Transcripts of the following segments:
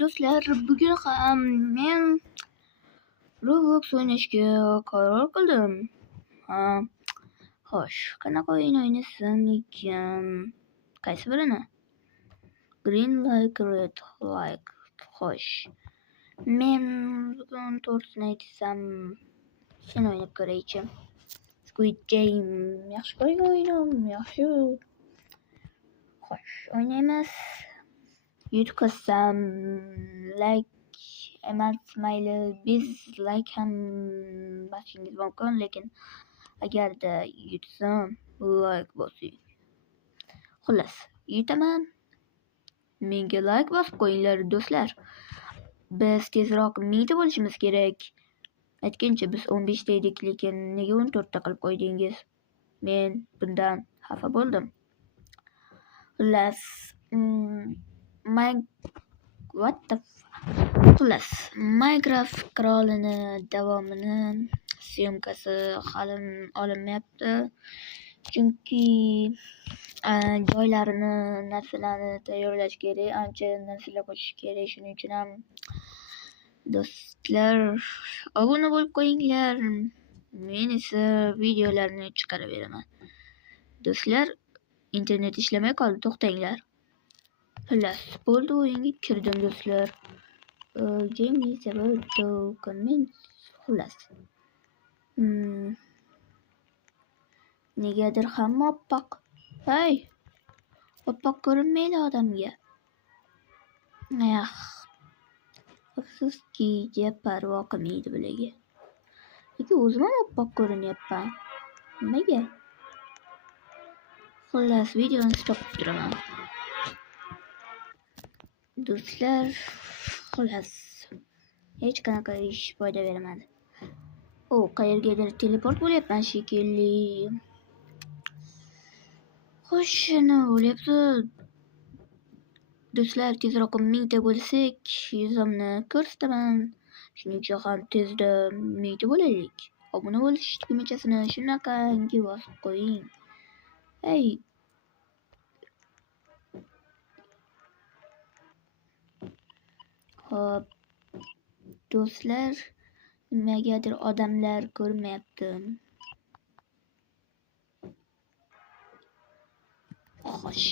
Do'stlar, bugun ham men Roblox o'ynashga qaror qildim. Xo'sh, qanaqa o'yin o'ynasam ekan? Qaysi birini? Green like, red like. Xo'sh. Men bugun to'g'risini aytsam, shuni o'ynab ko'raychi. Squid Game yaxshi ko'rgan o'yinim, yaxshi. Xo'sh, o'ynaymiz. Yutqazsam like emas, mayli 5 like ham bosishingiz mumkin, lekin agarda yutsam like bosing. Xullas, yutaman. Menga like bosib qo'yinglar do'stlar. Biz tezroq 1000 ta bo'lishimiz kerak. Aytgancha biz 15 ta edik, lekin nega 14 ta qilib qo'ydingiz? Men bundan xafa bo'ldim. Xullas, Xullas, Minecraft qirolini davomini syomkasi hali olinmayapti. Chunki joylarini, narsalarni tayyorlash kerak, ancha narsalar qo'shish kerak. Shuning uchun ham do'stlar, obuna bo'lib qo'yinglar. Men esa videolarni chiqaraveraman. Do'stlar, internet ishlamay qoldi, to'xtanglar. Xullas, bo'ldi, o'yinga kirdim do'stlar. Game is about to commence. Xullas. Negadir hamma oppoq. Hey! Oppoq ko'rinmaydi odamga. Afsuski, parvo qilmaydi bularga. Lekin o'zim ham oppoq ko'rinyapman. Nimaga? Xullas, videoni stop qilib turaman. Do'stlar, xullas, hech qanaqa ish foyda bermadi. Qayergadir teleport bo'lyapman shekilli. Xo'sh, nima bo'lyapti? Do'stlar, tezroq 1000 ta bo'lsak, yuzimni ko'rsataman. Shuning uchun ham tezda 1000 ta bo'laylik. Obuna bo'lish tugmachasini shunaqangi bosib qo'ying. Hey! Xo'p, do'stlar, nimagadir odamlar ko'rmayapti. Xo'sh.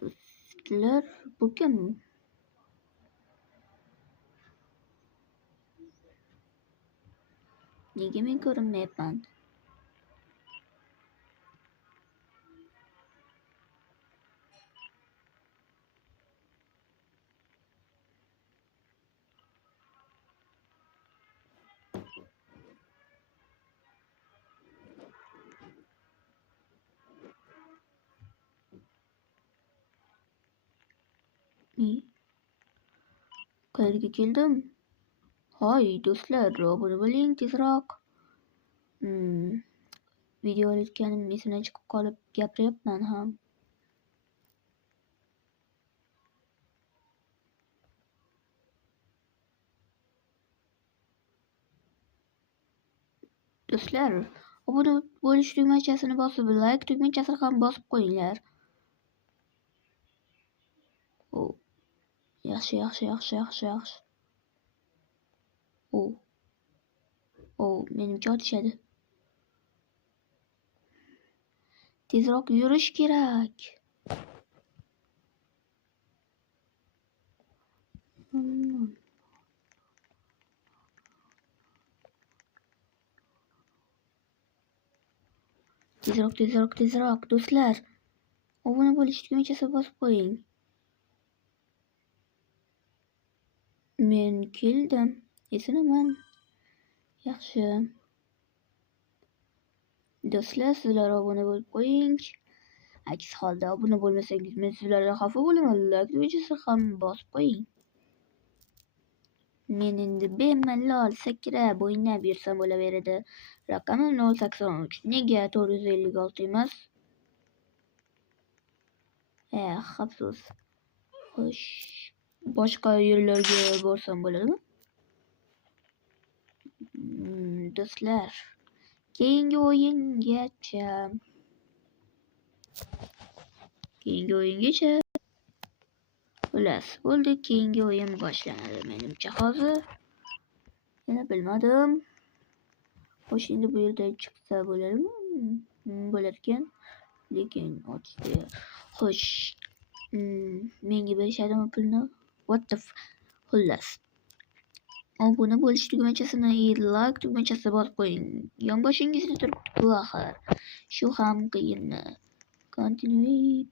Do'stlar, bu kim? Nega men ko'rinmayapman? Qayerga keldim? Hoy do'stlar, obuna bo'ling tezroq. Video olayotganim esimdan chiqib qolib gapiryapman ham. Do'stlar, obuna bo'lish tugmachasini bosib, like tugmachasini ham bosib qo'yinglar. Yaxshi. Menimcha otishadi. Tezroq yurish kerak. Tezroq do'stlar. Obuna bo'lish tugmachasini bosib qo'ying. Men keldim. Esinaman. Yaxshi. Do'stlar, sizlar obuna bo'lib qo'ying. Aks holda obuna bo'lmasangiz men sizlarga xafa bo'laman. Like tugmachasi ham bosib qo'ying. Men endi bemalol sakrab o'ynab yursam bo'laveradi. Raqamim 083. Nega 456 emas? Afsus. Xo'sh, boshqa yerlarga borsam bo'ladimi? Do'stlar, keyingi o'yingacha xullas bo'ldi. Keyingi o'yin boshlanadi menimcha hozir. Yana bilmadim. Xo'sh, endi bu yerda chiqsa bo'ladimi? Bo'lar ekan. Lekin ochdi. Xo'sh, menga berishadimi pulni? What the xullas. Obuna bo'lish tugmachasini, like tugmachasi bosib qo'ying. Yonboshingizda turibdi bu axir. Shu ham qiyin. Continue.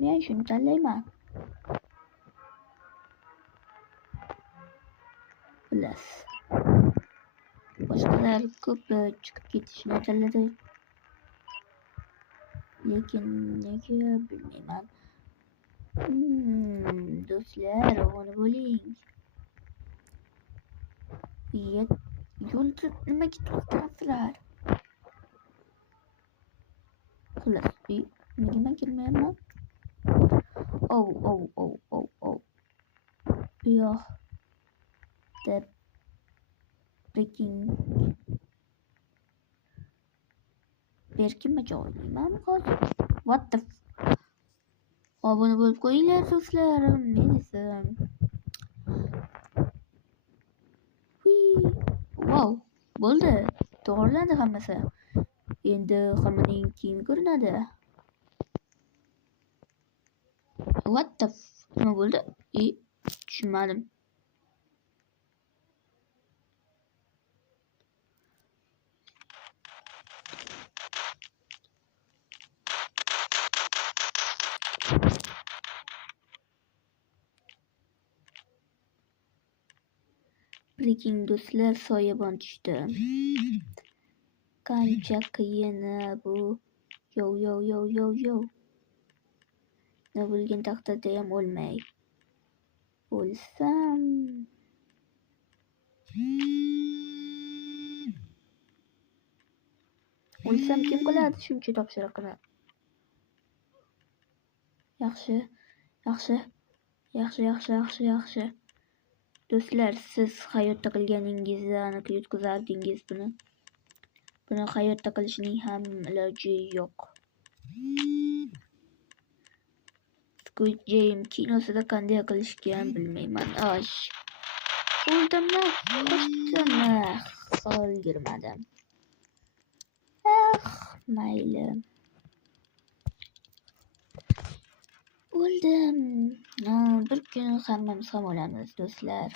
Men shuni tanlayman. Xullas. Boshqalar ko'p chiqib ketishni tanladi. Lekin nega bilmayman. Do'stlar, obuna bo'ling. Yo'lda nimaga to'xtaysizlar? Xullas, nega men kirmayapman? Yo'q. Deb breaking. Berkinma joylayman hozir. What the obuna bo'lib qo'yinglar do'stlar. Men esa wow, bo'ldi. To'g'rilandi hammasi. Endi hammaning kiyimi ko'rinadi. What the nima bo'ldi? Tushunmadim. Breaking do'stlar, soyabon tushdi. Qancha qiyin bu. Yo. Nima bo'lgan taqdirda ham o'lmay. O'lsam kim qiladi shuncha topshiriqni? Yaxshi. Do'stlar, siz hayotda qilganingizni aniq yutkazardingiz buni. Buni hayotda qilishning ham iloji yo'q. Squid Game kinosida qanday qilishgan bilmayman. O'ldimmi? Qochdimmi? Qoldirmadim. Mayli. O'ldim. Bir kun hammamiz ham o'lamiz do'stlar.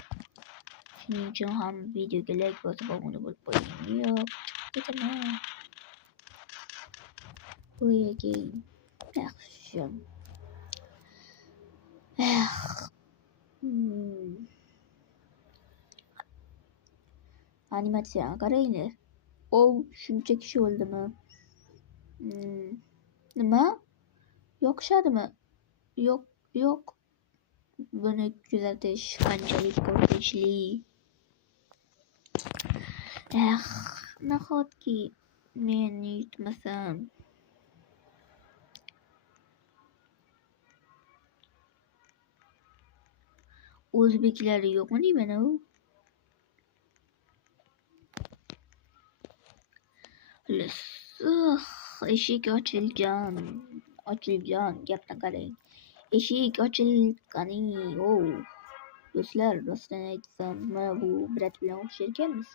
Shuning uchun ham videoga like bosib obuna bo'lib qo'ying. Yo'q, ketaman. Yaxshi. Animatsiyani qaranglar. Shuncha kishi o'ldimi? Nima? Yoqishadimi? Yo'q. Buni kuzatish qanchalik qo'rqinchli. Nahotki men yutmasam. O'zbeklar yo'qmi deyman u? Eshik ochilgan. Gapni qarang. Eshik ochilgani. Do'stlar, rostdan aytsam, mana bu brat bilan o'xshar ekanmiz.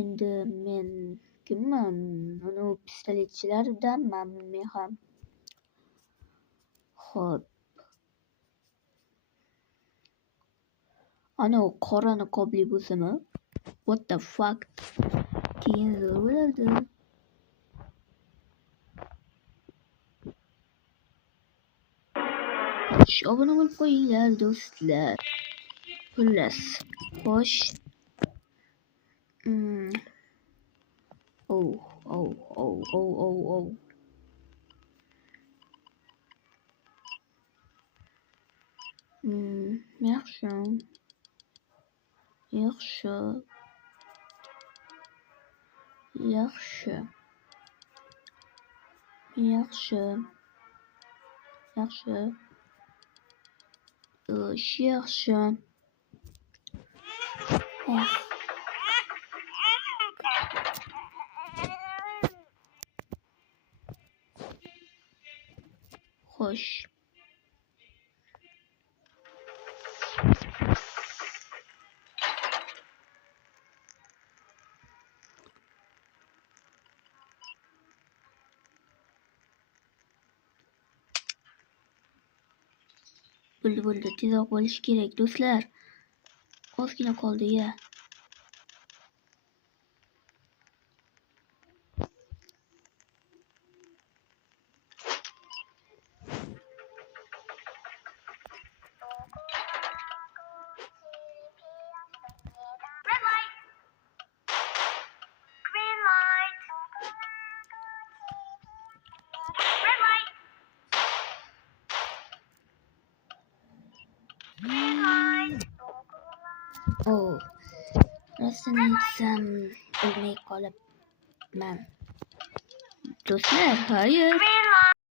Endi men kimman? Uni pistoletchilardanman men ham. Xo'p. Ana qora niqobli bo'lsa-mi? What the fuck? Keyin zo'r bo'lardi. Abone bo'lib qo'yinglar do'stlar. Xullas, xo'sh. Oh, oh, oh, oh, oh, oh. Yaxshi. Yaxshi. Yaxshi. Yaxshi. Yaxshi. Yaxshi. Xo'sh. Bo'ldi, tezroq bo'lish kerak do'stlar. Ozgina qoldi-ya. Oh, rostini aytsam, o'lmay qolibman. Do'stlar, hayır.